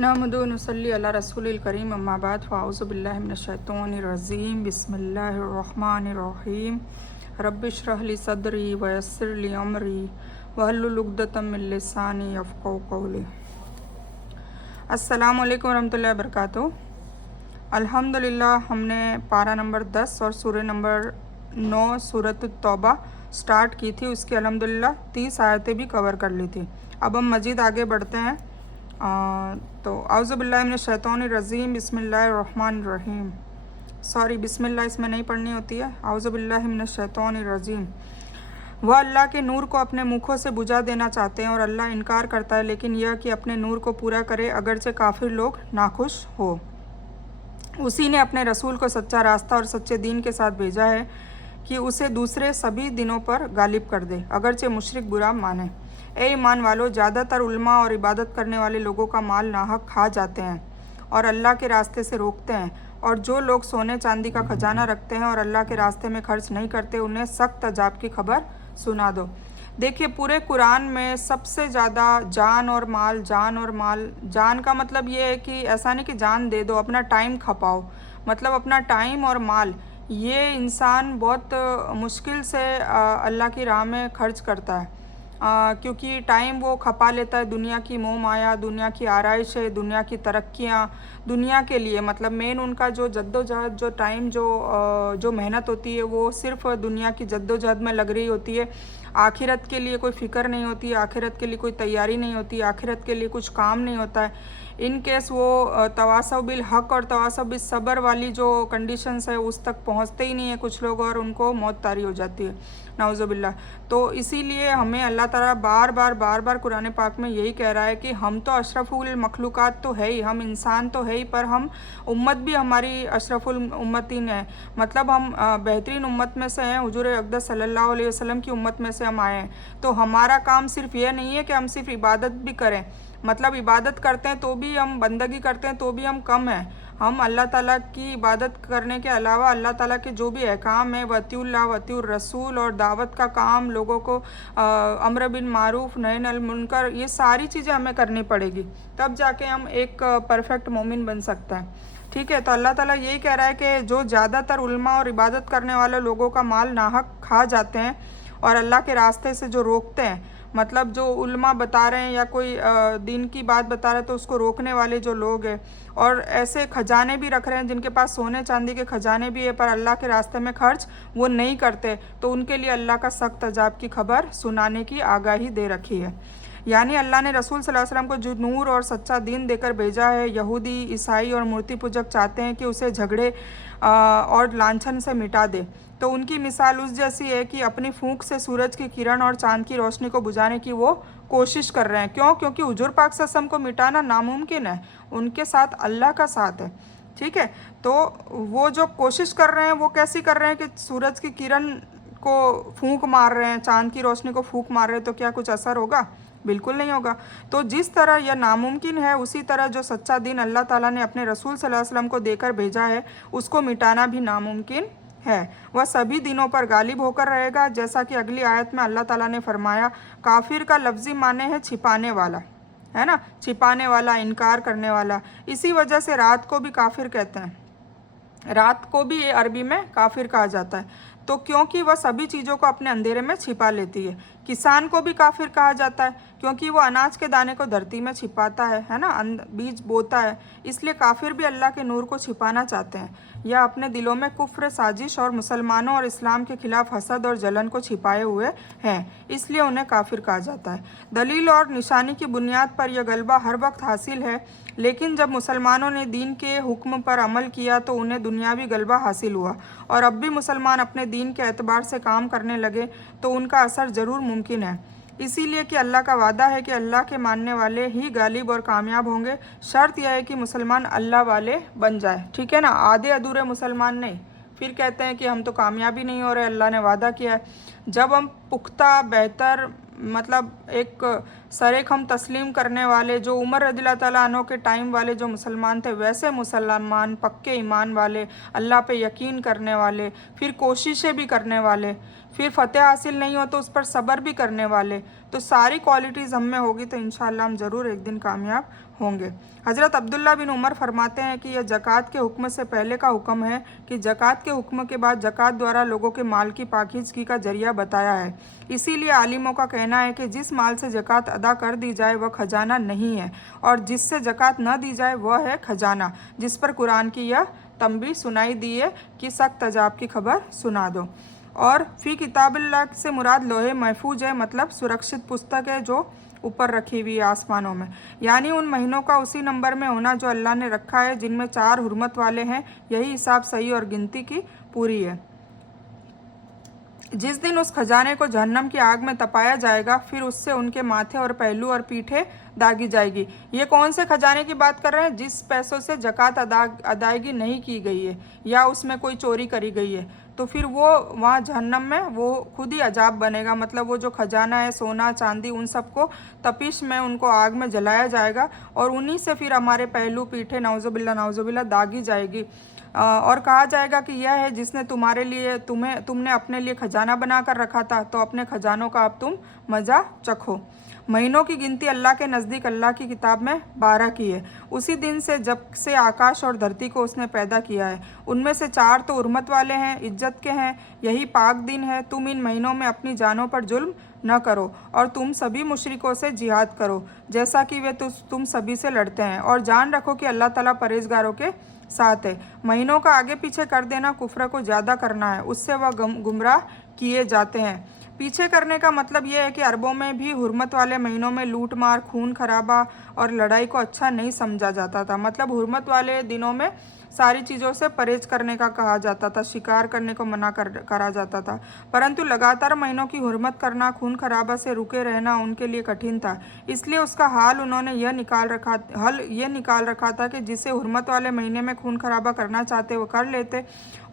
नहमदु व नसल्ली अला रसूलिल करीम अम्मा बाद फ़ाऊज़ु बिल्लाहि मिनश्शैतानिर रजीम बिस्मिल्लाहिर रहमानिर रहीम रब्बि इश्रह ली सदरी व यस्सिर ली अमरी वहल्लुल उक़दतम मिन लिसानी यफ़क़हू क़ौली। अस्सलामु अलैकुम रहमतुल्लाहि व बरकातुहू। अल्हम्दुलिल्लाह हमने पारा नंबर 10 और सूरह नंबर 9 सूरत तौबा स्टार्ट की थी। उसकी अल्हम्दुलिल्लाह 30 आयतें भी कवर कर ली थी। अब हम मज़ीद आगे बढ़ते हैं। तो औज़ु बिल्लाहि मिनश शैतानिर रजीम बिस्मिल्लाहिर रहमानिर रहीम। सॉरी, बिस्मिल्लाह इसमें नहीं पढ़नी होती है। औज़ु बिल्लाहि मिनश शैतानिर रजीम। वह अल्लाह के नूर को अपने मुखों से बुझा देना चाहते हैं और अल्लाह इनकार करता है लेकिन यह कि अपने नूर को पूरा करे, अगरचे काफिर लोग नाखुश हो। उसी ने अपने रसूल को सच्चा रास्ता और सच्चे दीन के साथ भेजा है कि उसे दूसरे सभी दिनों पर गालिब कर दे, अगरचे मुशरिक बुरा माने। ए ईमान वालों, ज़्यादातर उल्मा और इबादत करने वाले लोगों का माल नाहक खा जाते हैं और अल्लाह के रास्ते से रोकते हैं, और जो लोग सोने चांदी का खजाना रखते हैं और अल्लाह के रास्ते में खर्च नहीं करते, उन्हें सख्त अजाब की खबर सुना दो। देखिए, पूरे कुरान में सबसे ज़्यादा जान और माल, जान का मतलब ये है कि ऐसा नहीं कि जान दे दो, अपना टाइम खपाओ, मतलब अपना टाइम और माल ये इंसान बहुत मुश्किल से अल्लाह की राह में खर्च करता है, क्योंकि टाइम वो खपा लेता है दुनिया की मोह माया, दुनिया की आराइश है, दुनिया की तरक्कियाँ, दुनिया के लिए, मतलब मेन उनका जो जद्दोजहद, जो टाइम, जो मेहनत होती है वो सिर्फ दुनिया की जद्दोजहद में लग रही होती है। आखिरत के लिए कोई फ़िक्र नहीं होती है, आखिरत के लिए कोई तैयारी नहीं होती, आखिरत के लिए कुछ काम नहीं होता है। इन केस वो तवासौ बिल हक़ और तवासौ बिल सब्र वाली जो कंडीशंस है उस तक पहुंचते ही नहीं है कुछ लोग, और उनको मौत तारी हो जाती है, नाउज़ुबिल्लाह। तो इसीलिए हमें अल्लाह ताला बार बार कुरान पाक में यही कह रहा है कि हम तो अशरफुल मखलूक़ात तो है ही, हम इंसान तो है ही, पर हम उम्मत भी हमारी अशरफुल उम्मतीन है, मतलब हम बेहतरीन उम्मत में से हैं, हुजूर अक़दस सल्लल्लाहु अलैहि वसल्लम की उम्मत में से हम आए हैं। तो हमारा काम सिर्फ ये नहीं है कि हम सिर्फ इबादत भी करें, मतलब इबादत करते हैं तो भी हम, बंदगी करते हैं तो भी हम कम हैं। हम अल्लाह ताला की इबादत करने के अलावा अल्लाह ताला के जो भी अहकाम है, वतीउल्लाह वतीउर रसूल और दावत का काम, लोगों को अम्र बिन मारूफ नही अनिल मुनकर, ये सारी चीज़ें हमें करनी पड़ेगी, तब जाके हम एक परफेक्ट मोमिन बन सकते हैं। ठीक है, तो अल्लाह ताला यही कह रहा है कि जो ज़्यादातर उल्मा और इबादत करने वाले लोगों का माल नाहक खा जाते हैं और अल्लाह के रास्ते से जो रोकते हैं, मतलब जो उल्मा बता रहे हैं या कोई दीन की बात बता रहे हैं तो उसको रोकने वाले जो लोग हैं, और ऐसे खजाने भी रख रहे हैं जिनके पास सोने चांदी के खजाने भी है पर अल्लाह के रास्ते में खर्च वो नहीं करते, तो उनके लिए अल्लाह का सख्त अजाब की खबर सुनाने की आगाही दे रखी है। यानी अल्लाह ने रसूल सल्लल्लाहु अलैहि वसल्लम को जो नूर और सच्चा दीन देकर भेजा है, यहूदी, ईसाई और मूर्ति पूजक चाहते हैं कि उसे झगड़े और लांछन से मिटा दे। तो उनकी मिसाल उस जैसी है कि अपनी फूंक से सूरज की किरण और चांद की रोशनी को बुझाने की वो कोशिश कर रहे हैं। क्यों? क्योंकि हुजूर पाक सल्लल्लाहु अलैहि वसल्लम को मिटाना नामुमकिन है, उनके साथ अल्लाह का साथ है। ठीक है, तो वो जो कोशिश कर रहे हैं वो कैसी कर रहे हैं कि सूरज की किरण को फूंक मार रहे हैं, चांद की रोशनी को फूंक मार रहे हैं, तो क्या कुछ असर होगा? बिल्कुल नहीं होगा। तो जिस तरह यह नामुमकिन है, उसी तरह जो सच्चा दीन अल्लाह ताला ने अपने रसूल सल्लल्लाहु अलैहि वसल्लम को देकर भेजा है, उसको मिटाना भी नामुमकिन है। वह सभी दिनों पर गालिब होकर रहेगा, जैसा कि अगली आयत में अल्लाह ताला ने फरमाया। काफिर का लफ्ज़ी माने है छिपाने वाला, है ना, छिपाने वाला, इनकार करने वाला। इसी वजह से रात को भी काफिर कहते हैं, रात को भी ये अरबी में काफिर कहा जाता है, तो क्योंकि वह सभी चीज़ों को अपने अंधेरे में छिपा लेती है। किसान को भी काफिर कहा जाता है क्योंकि वो अनाज के दाने को धरती में छिपाता है ना, बीज बोता है, इसलिए काफिर भी अल्लाह के नूर को छिपाना चाहते हैं या अपने दिलों में कुफ्र, साजिश और मुसलमानों और इस्लाम के खिलाफ हसद और जलन को छिपाए हुए हैं, इसलिए उन्हें काफिर कहा जाता है। दलील और निशानी की बुनियाद पर यह गलबा हर वक्त हासिल है, लेकिन जब मुसलमानों ने दीन के हुक्म पर अमल किया तो उन्हें दुनियावी गलबा हासिल हुआ, और अब भी मुसलमान अपने दीन के एतबार से काम करने लगे तो उनका असर ज़रूर मुमकिन है। इसीलिए कि अल्लाह का वादा है कि अल्लाह के मानने वाले ही गालिब और कामयाब होंगे। शर्त यह है कि मुसलमान अल्लाह वाले बन जाए, ठीक है ना, आधे अधूरे मुसलमान नहीं। फिर कहते हैं कि हम तो कामयाबी नहीं हो रहे, अल्लाह ने वादा किया है। जब हम पुख्ता, बेहतर, मतलब एक सरेखम तस्लीम करने वाले, जो उमर रज़ियल्लाहु ताला अन्हु के टाइम वाले जो मुसलमान थे, वैसे मुसलमान, पक्के ईमान वाले, अल्लाह पे यकीन करने वाले, फिर कोशिशें भी करने वाले, फिर फतेह हासिल नहीं हो तो उस पर सब्र भी करने वाले। तो सारी क्वालिटीज़ हम में होगी तो इंशाल्लाह हम ज़रूर एक दिन कामयाब होंगे। हज़रत अब्दुल्ला बिन उमर फरमाते हैं कि यह ज़कात के हुक्म से पहले का हुक्म है कि ज़कात के हुक्म के बाद ज़कात द्वारा लोगों के माल की पाकीज़गी का जरिया बताया है। इसीलिए आलिमों का कहना है कि जिस माल से ज़कात अदा कर दी जाए वह खजाना नहीं है, और जिससे ज़कात न दी जाए वह है खजाना, जिस पर कुरान की यह तंबीह सुनाई दी है कि सख्त अजाब की खबर सुना दो। और फ़ी किताबिल्लाह से मुराद लोहे महफूज है, मतलब सुरक्षित पुस्तक है जो ऊपर रखी हुई है आसमानों में, यानी उन महीनों का उसी नंबर में होना जो अल्लाह ने रखा है, जिनमें 4 हुर्मत वाले हैं। यही हिसाब सही और गिनती की पूरी है। जिस दिन उस खजाने को जहन्नम की आग में तपाया जाएगा, फिर उससे उनके माथे और पहलू और पीठें दागी जाएगी। ये कौन से खजाने की बात कर रहे हैं? जिस पैसों से ज़कात अदायगी नहीं की गई है या उसमें कोई चोरी करी गई है, तो फिर वो वहाँ जहन्नम में वो खुद ही अजाब बनेगा। मतलब वो जो खजाना है, सोना चांदी, उन सबको तपिश में उनको आग में जलाया जाएगा और उन्हीं से फिर हमारे पहलू पीठे नाउजुबिल्ला दागी जाएगी। और कहा जाएगा कि यह है जिसने तुम्हारे लिए तुमने अपने लिए खजाना बना कर रखा था, तो अपने खजानों का अब तुम मज़ा चखो। महीनों की गिनती अल्लाह के नज़दीक अल्लाह की किताब में 12 की है, उसी दिन से जब से आकाश और धरती को उसने पैदा किया है। उनमें से 4 तो उर्मत वाले हैं, इज्जत के हैं। यही पाक दिन है। तुम इन महीनों में अपनी जानों पर जुल्म न करो और तुम सभी मुशरिकों से जिहाद करो जैसा कि वे तुम सभी से लड़ते हैं, और जान रखो कि अल्लाह ताला परहेजगारों के साथ है। महीनों का आगे पीछे कर देना कुफ्र को ज़्यादा करना है, उससे वह गुमराह किए जाते हैं। पीछे करने का मतलब यह है कि अरबों में भी हुर्मत वाले महीनों में लूट मार, खून खराबा और लड़ाई को अच्छा नहीं समझा जाता था। मतलब हुर्मत वाले दिनों में सारी चीज़ों से परहेज करने का कहा जाता था, शिकार करने को मना करा जाता था। परंतु लगातार महीनों की हुर्मत करना, खून खराबा से रुके रहना उनके लिए कठिन था। इसलिए उसका उन्होंने यह निकाल रखा था कि जिसे हुर्मत वाले महीने में खून खराबा करना चाहते वो कर लेते,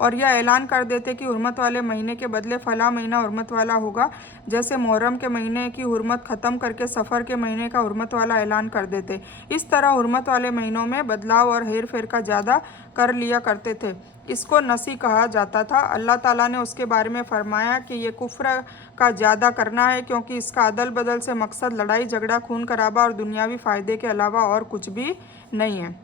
और यह ऐलान कर देते कि हुर्मत वाले महीने के बदले फला महीना हुर्मत वाला होगा। जैसे मुहर्रम के महीने की हुर्मत ख़त्म करके सफ़र के महीने का हुर्मत वाला ऐलान कर देते। इस तरह हुर्मत वाले महीनों में बदलाव और हेर फेर का ज़्यादा कर लिया करते थे। इसको नसी कहा जाता था। अल्लाह ताला ने उसके बारे में फरमाया कि ये कुफ्र का ज़्यादा करना है, क्योंकि इसका अदल बदल से मकसद लड़ाई झगड़ा, खून खराबा और दुनियावी फ़ायदे के अलावा और कुछ भी नहीं है।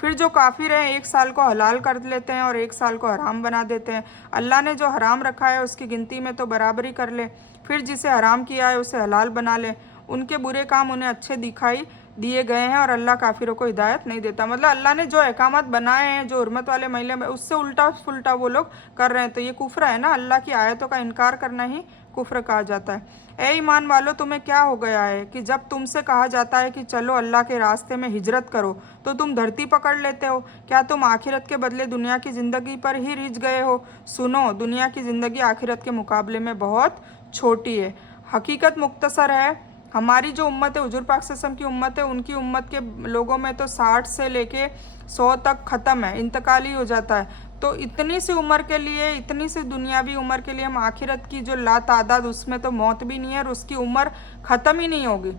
फिर जो काफिर हैं 1 साल को हलाल कर लेते हैं और 1 साल को हराम बना देते हैं। अल्लाह ने जो हराम रखा है उसकी गिनती में तो बराबरी कर ले, फिर जिसे हराम किया है उसे हलाल बना ले। उनके बुरे काम उन्हें अच्छे दिखाई दिए गए हैं और अल्लाह काफिरों को हिदायत नहीं देता। मतलब अल्लाह ने जो अहकामात बनाए हैं जो हुर्मत वाले महीने में, उससे उल्टा फुल्टा वो लोग कर रहे हैं, तो ये कुफ्र है ना। अल्लाह की आयतों का इनकार करना ही कुफ्र कहा जाता है। ए ईमान वालों, तुम्हें क्या हो गया है कि जब तुमसे कहा जाता है कि चलो अल्लाह के रास्ते में हिजरत करो तो तुम धरती पकड़ लेते हो? क्या तुम आखिरत के बदले दुनिया की ज़िंदगी पर ही रिझ गए हो? सुनो, दुनिया की ज़िंदगी आखिरत के मुकाबले में बहुत छोटी है। हकीकत मुख्तसर है, हमारी जो उम्मत है, हुजूर पाक सल्लल्लाहु अलैहि वसल्लम की उम्मत है, उनकी उम्मत के लोगों में तो 60 से लेके 100 तक ख़त्म है, इंतकाल ही हो जाता है। तो इतनी सी उम्र के लिए, इतनी सी दुनियावी उम्र के लिए हम आखिरत की जो लातादाद, उसमें तो मौत भी नहीं है और उसकी उम्र ख़त्म ही नहीं होगी।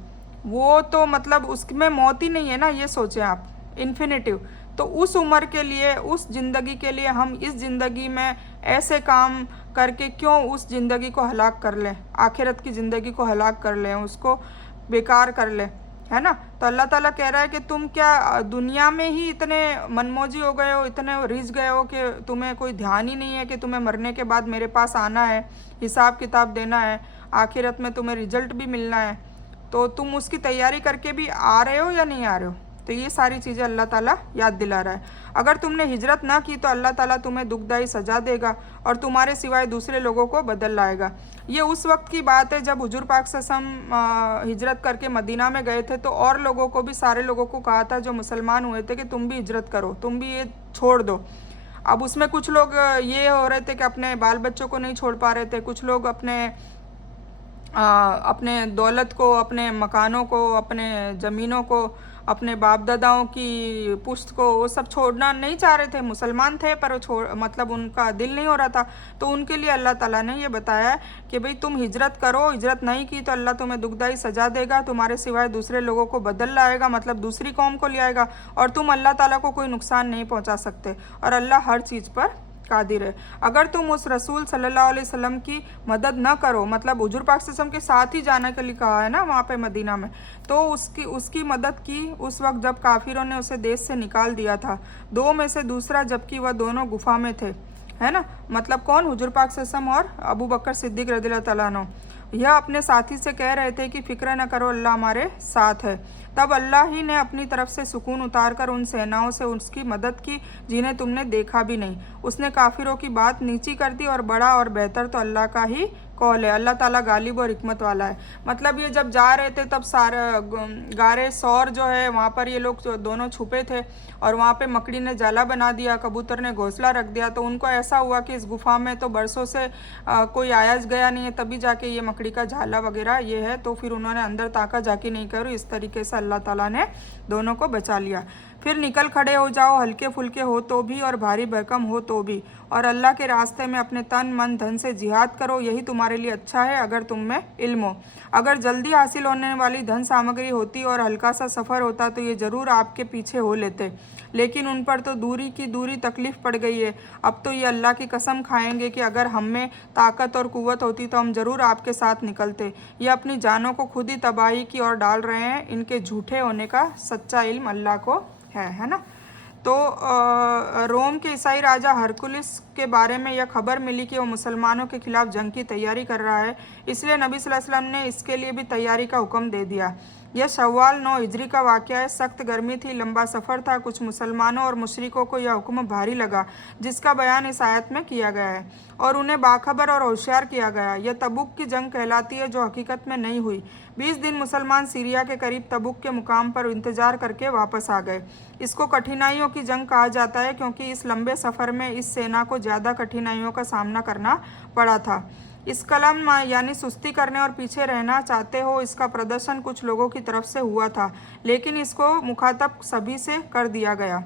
वो तो मतलब उसमें मौत ही नहीं है ना, ये सोचें आप, इन्फिनिटिव। तो उस उम्र के लिए, उस ज़िंदगी के लिए हम इस ज़िंदगी में ऐसे काम करके क्यों उस ज़िंदगी को हलाक कर लें, आखिरत की ज़िंदगी को हलाक कर लें, उसको बेकार कर लें, है ना। तो अल्लाह ताला कह रहा है कि तुम क्या दुनिया में ही इतने मनमौजी हो गए हो, इतने रिझ गए हो कि तुम्हें कोई ध्यान ही नहीं है कि तुम्हें मरने के बाद मेरे पास आना है, हिसाब किताब देना है, आखिरत में तुम्हें रिजल्ट भी मिलना है। तो तुम उसकी तैयारी करके भी आ रहे हो या नहीं आ रहे हो? तो ये सारी चीज़ें अल्लाह ताला याद दिला रहा है। अगर तुमने हिजरत ना की तो अल्लाह ताला तुम्हें दुखदाई सज़ा देगा और तुम्हारे सिवाय दूसरे लोगों को बदल लाएगा। ये उस वक्त की बात है जब हुजूर पाक सल्लल्लाहु हिजरत करके मदीना में गए थे, तो और लोगों को भी, सारे लोगों को कहा था जो मुसलमान हुए थे कि तुम भी हिजरत करो, तुम भी ये छोड़ दो। अब उसमें कुछ लोग ये हो रहे थे कि अपने बाल बच्चों को नहीं छोड़ पा रहे थे, कुछ लोग अपने दौलत को, अपने मकानों को, अपने ज़मीनों को, अपने बाप दादाओं की पुश्त को, वो सब छोड़ना नहीं चाह रहे थे। मुसलमान थे पर वो मतलब उनका दिल नहीं हो रहा था। तो उनके लिए अल्लाह ताला ने ये बताया कि भाई तुम हिजरत करो, हिजरत नहीं की तो अल्लाह तुम्हें दुखदाई सज़ा देगा, तुम्हारे सिवाय दूसरे लोगों को बदल लाएगा, मतलब दूसरी कौम को ले आएगा, और तुम अल्लाह ताला को कोई नुकसान नहीं पहुँचा सकते, और अल्लाह हर चीज़ पर कादिर है। अगर तुम उस रसूल सल्लल्लाहु अलैहि वसल्लम की मदद न करो, मतलब हुजूर पाक सल्लल्लाहु अलैहि वसल्लम के साथ ही जाने के लिए कहा है ना वहाँ पे मदीना में, तो उसकी मदद की उस वक्त जब काफिरों ने उसे देश से निकाल दिया था, दो में से दूसरा, जबकि वह दोनों गुफा में थे, है ना। मतलब कौन? हुजूर पाक सल्लल्लाहु अलैहि वसल्लम और अबू बकर सिद्दीक रज़ियल्लाहु तआला अन्हु। यह अपने साथी से कह रहे थे कि फिक्र न करो, अल्लाह हमारे साथ है। तब अल्लाह ही ने अपनी तरफ से सुकून उतारकर उन सेनाओं से उसकी मदद की जिन्हें तुमने देखा भी नहीं। उसने काफिरों की बात नीची कर दी और बड़ा और बेहतर तो अल्लाह का ही कौल है। अल्लाह ताला गालिब और हिकमत वाला है। मतलब ये जब जा रहे थे तब सारे गारे सौर जो है वहाँ पर ये लोग दोनों छुपे थे और वहाँ पे मकड़ी ने जाला बना दिया, कबूतर ने घोंसला रख दिया। तो उनको ऐसा हुआ कि इस गुफा में तो बरसों से कोई आया गया नहीं है, तभी जाके ये मकड़ी का झाला वगैरह ये है। तो फिर उन्होंने अंदर ताका जाके नहीं करो, इस तरीके से अल्लाह ताला ने दोनों को बचा लिया। फिर निकल खड़े हो जाओ, हल्के फुल्के हो तो भी और भारी भरकम हो तो भी, और अल्लाह के रास्ते में अपने तन मन धन से जिहाद करो, यही तुम्हारे लिए अच्छा है अगर तुम में इल्म हो। अगर जल्दी हासिल होने वाली धन सामग्री होती और हल्का सा सफ़र होता तो ये ज़रूर आपके पीछे हो लेते, लेकिन उन पर तो दूरी की दूरी तकलीफ़ पड़ गई है। अब तो ये अल्लाह की कसम खाएंगे कि अगर हम में ताकत और कुव्वत होती तो हम ज़रूर आपके साथ निकलते। ये अपनी जानों को खुद ही तबाही की ओर डाल रहे हैं, इनके झूठे होने का सच्चा इल्म अल्लाह को है ना। तो रोम के ईसाई राजा हरकुलिस के बारे में यह खबर मिली कि वो मुसलमानों के खिलाफ जंग की तैयारी कर रहा है, इसलिए नबी सल्लल्लाहु अलैहि वसल्लम ने इसके लिए भी तैयारी का हुक्म दे दिया। यह शव्वाल 9 हिजरी का वाक़या है। सख्त गर्मी थी, लंबा सफ़र था। कुछ मुसलमानों और मुशरिकों को यह हुक्म भारी लगा जिसका बयान इस आयत में किया गया है, और उन्हें बाखबर और होशियार किया गया। यह तबुक की जंग कहलाती है जो हकीकत में नहीं हुई। 20 दिन मुसलमान सीरिया के करीब तबुक के मुकाम पर इंतजार करके वापस आ गए। इसको कठिनाइयों की जंग कहा जाता है क्योंकि इस लंबे सफ़र में इस सेना को ज़्यादा कठिनाइयों का सामना करना पड़ा था। इस कलम यानी सुस्ती करने और पीछे रहना चाहते हो, इसका प्रदर्शन कुछ लोगों की तरफ से हुआ था, लेकिन इसको मुखातब सभी से कर दिया गया।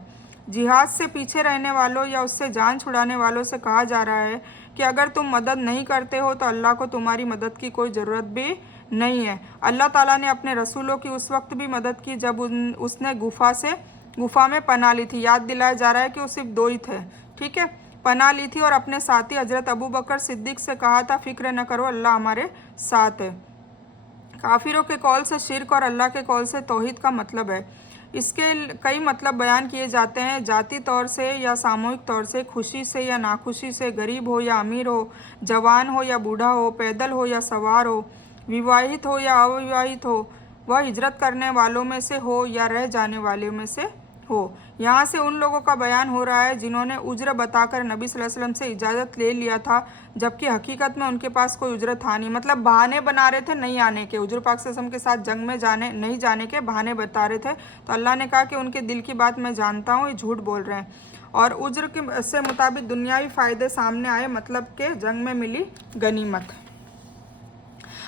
जिहाद से पीछे रहने वालों या उससे जान छुड़ाने वालों से कहा जा रहा है कि अगर तुम मदद नहीं करते हो तो अल्लाह को तुम्हारी मदद की कोई ज़रूरत भी नहीं है। अल्लाह ताला ने अपने रसूलों की उस वक्त भी मदद की जब उसने गुफा में पनाह ली थी। याद दिलाया जा रहा है कि वो सिर्फ 2 ही थे, ठीक है, पनाह ली थी, और अपने साथी हजरत अबू बकर सिद्दीक से कहा था फिक्र न करो, अल्लाह हमारे साथ है। काफिरों के कौल से शिर्क और अल्लाह के कौल से तौहीद का मतलब है। इसके कई मतलब बयान किए जाते हैं, जाती तौर से या सामूहिक तौर से, खुशी से या नाखुशी से, गरीब हो या अमीर हो, जवान हो या बूढ़ा हो, पैदल हो या सवार हो, विवाहित हो या अविवाहित हो, वह हिजरत करने वालों में से हो या रह जाने वालों में से हो। यहाँ से उन लोगों का बयान हो रहा है जिन्होंने उज्र बताकर नबी सल्लल्लाहु अलैहि वसल्लम से इजाज़त ले लिया था, जबकि हकीकत में उनके पास कोई उज्र था नहीं। मतलब बहाने बना रहे थे नहीं आने के, हुजूर पाक सल्लल्लाहु अलैहि वसल्लम के साथ जंग में नहीं जाने के बहाने बता रहे थे। तो अल्लाह ने कहा कि उनके दिल की बात मैं जानता हूँ, ये झूठ बोल रहे हैं, और उज्र के से मुताबिक दुनियावी फ़ायदे सामने आए, मतलब के जंग में मिली गनीमत।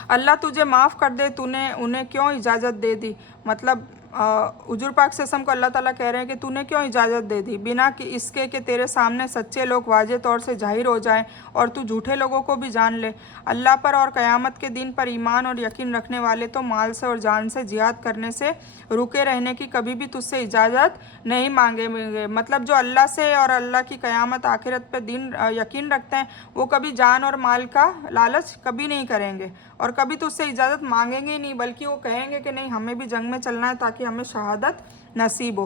अल्लाह तुझे माफ़ कर दे, तूने उन्हें क्यों इजाज़त दे दी। मतलब हुजूर पाक सल्लल्लाहु अलैहि वसल्लम को अल्लाह ताला कह रहे हैं कि तूने क्यों इजाज़त दे दी, बिना कि इसके कि तेरे सामने सच्चे लोग वाज़े तौर से जाहिर हो जाएं और तू झूठे लोगों को भी जान ले। अल्लाह पर और क़यामत के दिन पर ईमान और यकीन रखने वाले तो माल से और जान से जिहाद करने से रुके रहने की कभी भी तुझसे इजाज़त नहीं मांगेंगे। मतलब जो अल्लाह से और अल्लाह की क़यामत आखिरत पर दिन यकीन रखते हैं वो कभी जान और माल का लालच कभी नहीं करेंगे और कभी तुझसे इजाज़त मांगेंगे ही नहीं, बल्कि वो कहेंगे कि नहीं हमें भी जंग में चलना है ताकि हमें शहादत नसीब हो।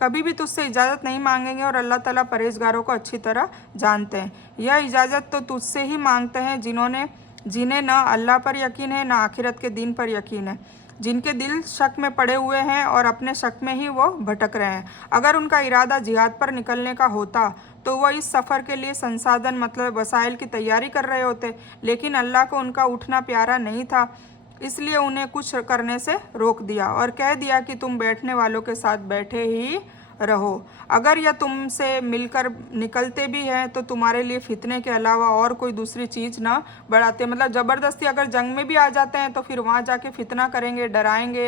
कभी भी तुझसे इजाज़त नहीं मांगेंगे और अल्लाह ताला परहेजगारों को अच्छी तरह जानते हैं। यह इजाज़त तो तुझसे ही मांगते हैं जिन्हें न अल्लाह पर यकीन है न आखिरत के दिन पर यकीन है, जिनके दिल शक में पड़े हुए हैं और अपने शक में ही वो भटक रहे हैं। अगर उनका इरादा जिहाद पर निकलने का होता तो वह इस सफ़र के लिए संसाधन मतलब वसाइल की तैयारी कर रहे होते, लेकिन अल्लाह को उनका उठना प्यारा नहीं था, इसलिए उन्हें कुछ करने से रोक दिया और कह दिया कि तुम बैठने वालों के साथ बैठे ही रहो। अगर यह तुमसे मिलकर निकलते भी हैं तो तुम्हारे लिए फितने के अलावा और कोई दूसरी चीज़ ना बढ़ाते। मतलब ज़बरदस्ती अगर जंग में भी आ जाते हैं तो फिर वहाँ जाके फितना करेंगे, डराएंगे,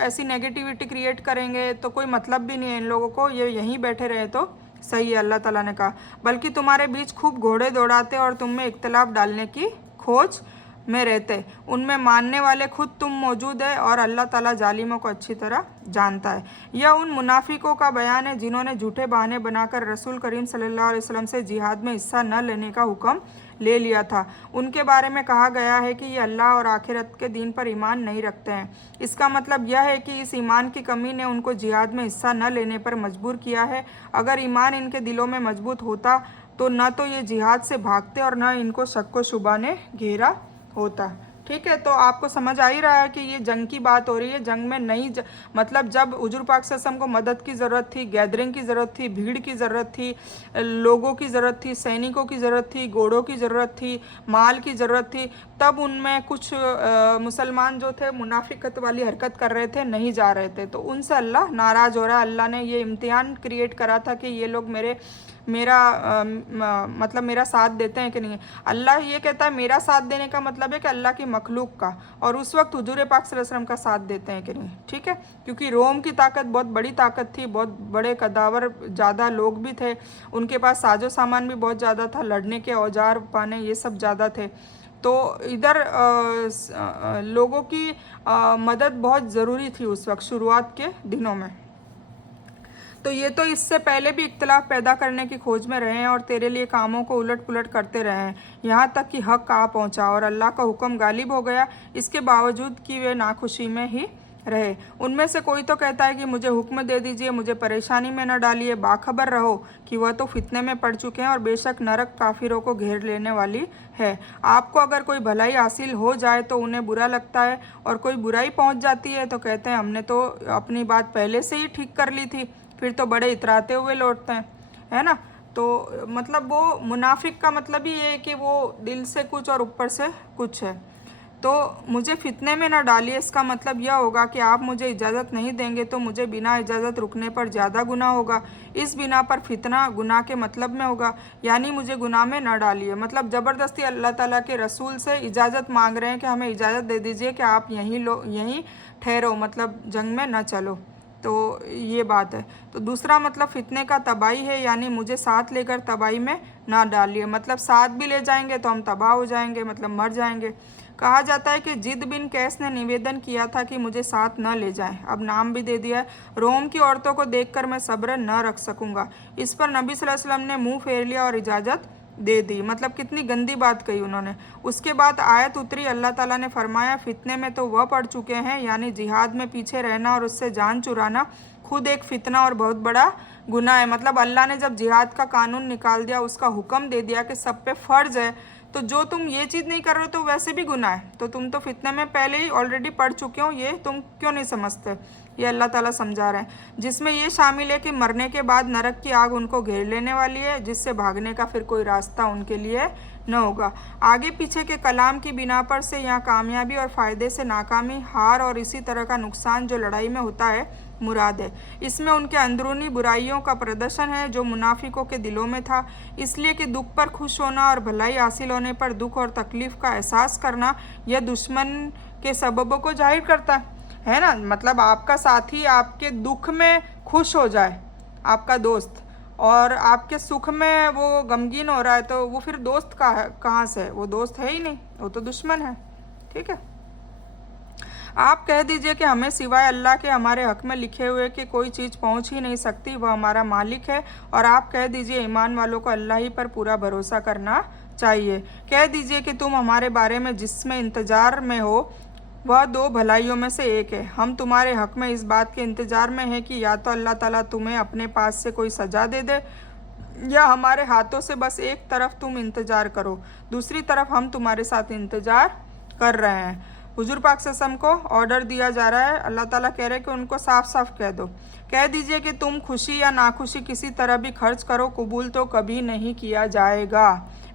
ऐसी नेगेटिविटी क्रिएट करेंगे, तो कोई मतलब भी नहीं है इन लोगों को, ये यहीं बैठे रहे तो सही है। अल्लाह ताला ने कहा बल्कि तुम्हारे बीच खूब घोड़े दौड़ाते और तुम में इख्तलाफ डालने की खोज में रहते, उनमें मानने वाले खुद तुम मौजूद है और अल्लाह ताला जालिमों को अच्छी तरह जानता है। यह उन मुनाफिकों का बयान है जिन्होंने झूठे बहाने बनाकर रसूल करीम सल्लल्लाहु अलैहि वसल्लम से जिहाद में हिस्सा न लेने का हुक्म ले लिया था। उनके बारे में कहा गया है कि ये अल्लाह और आखिरत के दिन पर ईमान नहीं रखते हैं। इसका मतलब यह है कि इस ईमान की कमी ने उनको जिहाद में हिस्सा न लेने पर मजबूर किया है। अगर ईमान इनके दिलों में मजबूत होता तो न तो ये जिहाद से भागते और न इनको शक व शुबा ने घेरा होता। ठीक है, तो आपको समझ आ ही रहा है कि ये जंग की बात हो रही है। जंग में मतलब जब हुजूर पाक सल्लल्लाहु अलैहि वसल्लम को मदद की ज़रूरत थी, गैदरिंग की ज़रूरत थी, भीड़ की ज़रूरत थी, लोगों की ज़रूरत थी, सैनिकों की ज़रूरत थी, घोड़ों की ज़रूरत थी, माल की ज़रूरत थी, तब उनमें कुछ मुसलमान जो थे मुनाफिकत वाली हरकत कर रहे थे, नहीं जा रहे थे, तो उनसे अल्लाह नाराज़ हो रहा है। अल्लाह ने ये इम्तिहान क्रिएट करा था कि ये लोग मतलब मेरा साथ देते हैं कि नहीं। अल्लाह ये कहता है मेरा साथ देने का मतलब है कि अल्लाह की मखलूक का, और उस वक्त हुजूर पाक सल्लल्लाहु अलैहि वसल्लम का साथ देते हैं कि नहीं। ठीक है, क्योंकि रोम की ताकत बहुत बड़ी ताकत थी, बहुत बड़े कदावर ज़्यादा लोग भी थे, उनके पास साजो सामान भी बहुत ज़्यादा था, लड़ने के औजार पाने ये सब ज़्यादा थे। तो इधर लोगों की मदद बहुत ज़रूरी थी उस वक्त शुरुआत के दिनों में। तो ये तो इससे पहले भी इख्तलाफ पैदा करने की खोज में रहे हैं और तेरे लिए कामों को उलट पुलट करते रहे हैं, यहाँ तक कि हक आ पहुँचा और अल्लाह का हुक्म गालिब हो गया, इसके बावजूद कि वे नाखुशी में ही रहे। उनमें से कोई तो कहता है कि मुझे हुक्म दे दीजिए, मुझे परेशानी में न डालिए, बाखबर रहो कि वह तो फितने में पड़ चुके हैं और बेशक नरक काफिरों को घेर लेने वाली है। आपको अगर कोई भलाई हासिल हो जाए तो उन्हें बुरा लगता है, और कोई बुराई पहुंच जाती है तो कहते हैं हमने तो अपनी बात पहले से ही ठीक कर ली थी, फिर तो बड़े इतराते हुए लौटते हैं, है ना। तो मतलब वो मुनाफिक का मतलब ही ये है कि वो दिल से कुछ और ऊपर से कुछ है। तो मुझे फितने में ना डालिए, इसका मतलब यह होगा कि आप मुझे इजाज़त नहीं देंगे तो मुझे बिना इजाज़त रुकने पर ज़्यादा गुनाह होगा। इस बिना पर फितना गुनाह के मतलब में होगा, यानी मुझे गुनाह में न डालिए। मतलब ज़बरदस्ती अल्लाह ताला के रसूल से इजाज़त मांग रहे हैं कि हमें इजाज़त दे दीजिए कि आप यहीं ठहरो, मतलब जंग में न चलो। तो ये बात है। तो दूसरा मतलब फितने का तबाही है, यानी मुझे साथ लेकर तबाही में ना डालिए। मतलब साथ भी ले जाएंगे तो हम तबाह हो जाएंगे, मतलब मर जाएंगे। कहा जाता है कि जिद बिन कैस ने निवेदन किया था कि मुझे साथ न ले जाएं। अब नाम भी दे दिया है। रोम की औरतों को देखकर मैं सब्र न रख सकूंगा। इस पर नबी सल्लल्लाहु अलैहि वसल्लम ने मुंह फेर लिया और इजाज़त दे दी। मतलब कितनी गंदी बात कही उन्होंने। उसके बाद आयत उतरी, अल्लाह ताला ने फरमाया फितने में तो वह पड़ चुके हैं, यानी जिहाद में पीछे रहना और उससे जान चुराना खुद एक फितना और बहुत बड़ा गुनाह है। मतलब अल्लाह ने जब जिहाद का कानून निकाल दिया, उसका हुक्म दे दिया कि सब पे फ़र्ज है, तो जो तुम ये चीज़ नहीं कर रहे हो तो वैसे भी गुनाह है। तो तुम तो फितने में पहले ही ऑलरेडी पड़ चुके हो, ये तुम क्यों नहीं समझते। ये अल्लाह ताला समझा रहे हैं, जिसमें ये शामिल है कि मरने के बाद नरक की आग उनको घेर लेने वाली है, जिससे भागने का फिर कोई रास्ता उनके लिए न होगा। आगे पीछे के कलाम की बिना पर से यहाँ कामयाबी और फ़ायदे से नाकामी, हार और इसी तरह का नुकसान जो लड़ाई में होता है मुराद है। इसमें उनके अंदरूनी बुराइयों का प्रदर्शन है जो मुनाफिकों के दिलों में था, इसलिए कि दुख पर खुश होना और भलाई हासिल होने पर दुख और तकलीफ़ का एहसास करना यह दुश्मन के सबबों को जाहिर करता है ना। मतलब आपका साथी आपके दुख में खुश हो जाए, आपका दोस्त, और आपके सुख में वो गमगीन हो रहा है, तो वो फिर दोस्त कहाँ से है? वो दोस्त है ही नहीं, वो तो दुश्मन है। ठीक है, आप कह दीजिए कि हमें सिवाय अल्लाह के हमारे हक में लिखे हुए कि कोई चीज़ पहुंच ही नहीं सकती, वह हमारा मालिक है। और आप कह दीजिए ईमान वालों को अल्लाह ही पर पूरा भरोसा करना चाहिए। कह दीजिए कि तुम हमारे बारे में जिसमें इंतज़ार में हो वह दो भलाइयों में से एक है। हम तुम्हारे हक में इस बात के इंतज़ार में हैं कि या तो अल्लाह ताला तुम्हें अपने पास से कोई सज़ा दे दे, या हमारे हाथों से बस एक तरफ तुम इंतज़ार करो, दूसरी तरफ हम तुम्हारे साथ इंतज़ार कर रहे हैं। हुजूर पाक सल्लल्लाहु अलैहि वसल्लम को ऑर्डर दिया जा रहा है, अल्लाह ताला कह रहे हैं कि उनको साफ साफ कह दो, कह दीजिए कि तुम खुशी या नाखुशी किसी तरह भी खर्च करो, कबूल तो कभी नहीं किया जाएगा।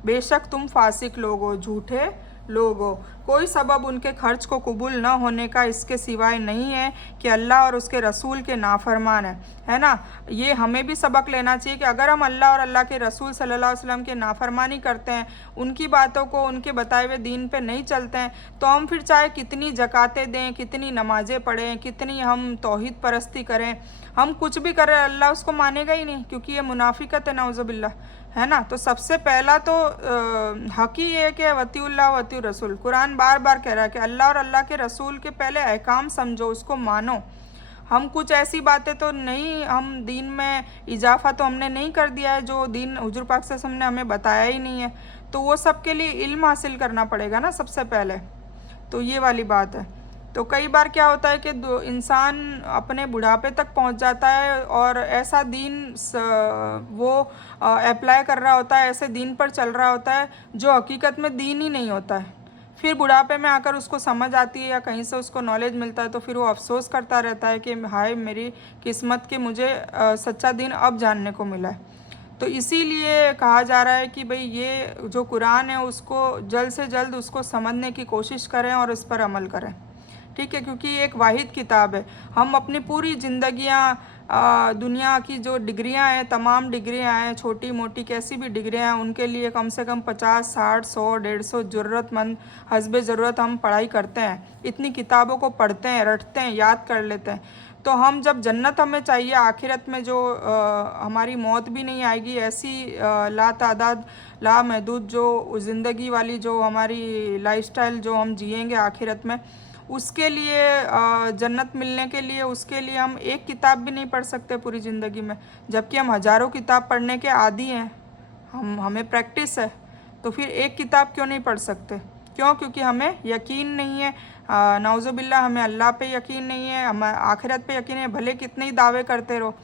बेशक तुम फासिक लोग हो, झूठे लोग हो। कोई सबब उनके खर्च को कबूल न होने का इसके सिवाय नहीं है कि अल्लाह और उसके रसूल के नाफरमान है ना। ये हमें भी सबक लेना चाहिए कि अगर हम अल्लाह और अल्लाह के रसूल सल्लल्लाहु अलैहि वसल्लम के नाफरमानी करते हैं, उनकी बातों को, उनके बताए हुए दीन पे नहीं चलते हैं, तो हम फिर चाहे कितनी ज़कातें दें, कितनी नमाज़ें पढ़ें, कितनी हम तौहीद परस्ती करें, हम कुछ भी करें, अल्लाह उसको मानेगा ही नहीं, क्योंकि ये मुनाफिकत है, नाउज़ुबिल्लाह। है ना। तो सबसे पहला तो हक ही ये है कि वतीउल्लाह वती रसूल, कुरान बार बार कह रहा है कि अल्लाह और अल्लाह के रसूल के पहले अहकाम समझो, उसको मानो। हम कुछ ऐसी बातें तो नहीं, हम दीन में इजाफा तो हमने नहीं कर दिया है जो दीन हुजूर पाक सल्लल्लाहु अलैहि वसल्लम ने हमें बताया ही नहीं है, तो वो सब के लिए इल्म हासिल करना पड़ेगा ना सबसे पहले, तो ये वाली बात है। तो कई बार क्या होता है कि इंसान अपने बुढ़ापे तक पहुंच जाता है और ऐसा दीन वो अप्लाई कर रहा होता है, ऐसे दीन पर चल रहा होता है जो हकीकत में दीन ही नहीं होता है। फिर बुढ़ापे में आकर उसको समझ आती है या कहीं से उसको नॉलेज मिलता है तो फिर वो अफसोस करता रहता है कि हाय मेरी किस्मत कि मुझे सच्चा दीन अब जानने को मिला है। तो इसीलिए कहा जा रहा है कि भाई ये जो कुरान है उसको जल्द से जल्द उसको समझने की कोशिश करें और इस पर अमल करें, ठीक है, क्योंकि ये एक वाहिद किताब है। हम अपनी पूरी ज़िंदगियाँ दुनिया की जो डिग्रियां हैं, तमाम डिग्रियां हैं, छोटी मोटी कैसी भी डिग्रियां हैं, उनके लिए कम से कम 50 60 100 150 ज़रूरतमंद हस्बे ज़रूरत हम पढ़ाई करते हैं, इतनी किताबों को पढ़ते हैं, रटते हैं, याद कर लेते हैं। तो हम जब जन्नत हमें चाहिए आखिरत में जो हमारी मौत भी नहीं आएगी, ऐसी लातादाद लामहदूद जो ज़िंदगी वाली जो हमारी लाइफस्टाइल जो हम जिएंगे आखिरत में, उसके लिए जन्नत मिलने के लिए उसके लिए हम एक किताब भी नहीं पढ़ सकते पूरी ज़िंदगी में, जबकि हम हज़ारों किताब पढ़ने के आदी हैं, हमें प्रैक्टिस है। तो फिर एक किताब क्यों नहीं पढ़ सकते? क्यों? क्योंकि हमें यकीन नहीं है, नाउज़ुबिल्लाह, हमें अल्लाह पे यकीन नहीं है, हमें आखिरत पे यकीन है, भले कितने ही दावे करते रहो,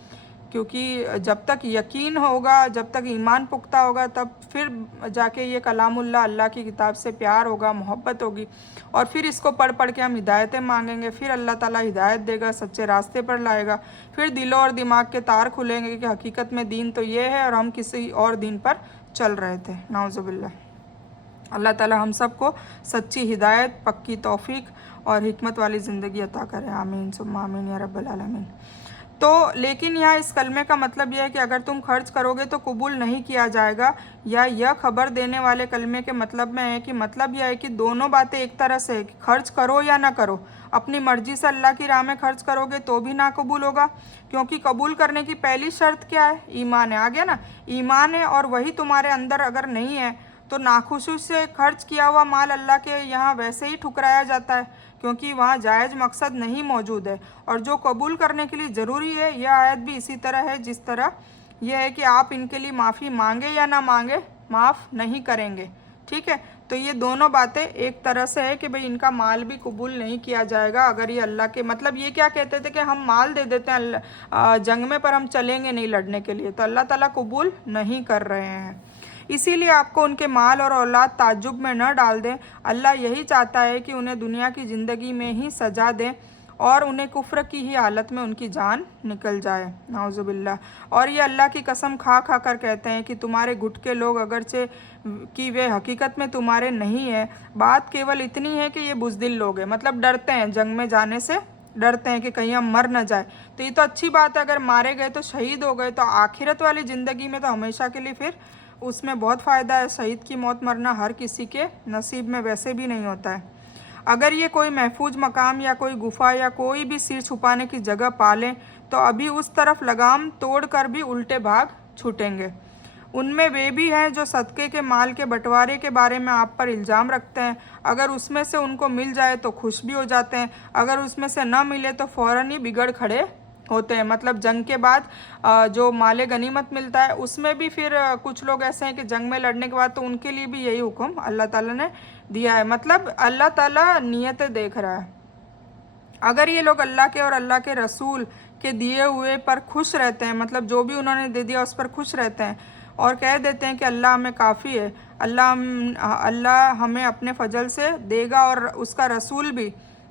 क्योंकि जब तक यकीन होगा, जब तक ईमान पुख्ता होगा, तब फिर जाके ये कलामुल्लाह अल्लाह की किताब से प्यार होगा, मोहब्बत होगी, और फिर इसको पढ़ पढ़ के हम हिदायतें मांगेंगे, फिर अल्लाह ताला हिदायत देगा, सच्चे रास्ते पर लाएगा, फिर दिलों और दिमाग के तार खुलेंगे कि हकीकत में दीन तो ये है और हम किसी और दीन पर चल रहे थे। नाउज़ुबिल्लाह। अल्लाह ताला हम सबको सच्ची हिदायत, पक्की तौफीक और हिकमत वाली ज़िंदगी अता करे। आमीन सुम्मा आमीन या रब्बल आलमीन। तो लेकिन यहाँ इस कलमे का मतलब यह है कि अगर तुम खर्च करोगे तो कबूल नहीं किया जाएगा, या यह खबर देने वाले कलमे के मतलब में है कि मतलब यह है कि दोनों बातें एक तरह से है कि खर्च करो या ना करो, अपनी मर्जी से अल्लाह की राह में खर्च करोगे तो भी ना कबूल होगा, क्योंकि कबूल करने की पहली शर्त क्या है? ईमान है। आ गया ना, ईमान है, और वही तुम्हारे अंदर अगर नहीं है तो नाखुशी से खर्च किया हुआ माल अल्लाह के यहाँ वैसे ही ठुकराया जाता है, क्योंकि वहाँ जायज़ मकसद नहीं मौजूद है। और जो कबूल करने के लिए ज़रूरी है, यह आयत भी इसी तरह है जिस तरह यह है कि आप इनके लिए माफ़ी मांगे या ना मांगे, माफ़ नहीं करेंगे, ठीक है। तो ये दोनों बातें एक तरह से है कि भाई इनका माल भी कबूल नहीं किया जाएगा अगर ये अल्लाह के, मतलब ये क्या कहते थे कि हम माल दे देते हैं जंग में, पर हम चलेंगे नहीं लड़ने के लिए, तो अल्लाह ताला कबूल नहीं कर रहे हैं। इसीलिए आपको उनके माल और औलाद ताज्जुब में न डाल दें। अल्लाह यही चाहता है कि उन्हें दुनिया की ज़िंदगी में ही सजा दें और उन्हें कुफ्र की ही हालत में उनकी जान निकल जाए, नाउज़ुबिल्लाह। और ये अल्लाह की कसम खा खा कर कहते हैं कि तुम्हारे गुट के लोग अगरचे कि वे हकीकत में तुम्हारे नहीं है, बात केवल इतनी है कि ये बुज़दिल लोग हैं, मतलब डरते हैं, जंग में जाने से डरते हैं कि कहीं हम मर न जाए। तो ये तो अच्छी बात है, अगर मारे गए तो शहीद हो गए तो आखिरत वाली ज़िंदगी में तो हमेशा के लिए फिर उसमें बहुत फ़ायदा है। शहीद की मौत मरना हर किसी के नसीब में वैसे भी नहीं होता है। अगर ये कोई महफूज मकाम या कोई गुफा या कोई भी सिर छुपाने की जगह पालें तो अभी उस तरफ लगाम तोड़ कर भी उल्टे भाग छूटेंगे। उनमें वे भी हैं जो सदक़े के माल के बंटवारे के बारे में आप पर इल्ज़ाम रखते हैं, अगर उसमें से उनको मिल जाए तो खुश भी हो जाते हैं, अगर उसमें से न मिले तो फ़ौरन ही बिगड़ खड़े होते हैं। मतलब जंग के बाद जो माले गनीमत मिलता है उसमें भी फिर कुछ लोग ऐसे हैं कि जंग में लड़ने के बाद तो उनके लिए भी यही हुक्म अल्लाह ताला ने दिया है। मतलब अल्लाह ताला नियतें देख रहा है। अगर ये लोग अल्लाह के और अल्लाह के रसूल के दिए हुए पर खुश रहते हैं, मतलब जो भी उन्होंने दे दिया उस पर खुश रहते हैं और कह देते हैं कि अल्लाह हमें काफ़ी है, अल्लाह हमें अपने फजल से देगा और उसका रसूल भी,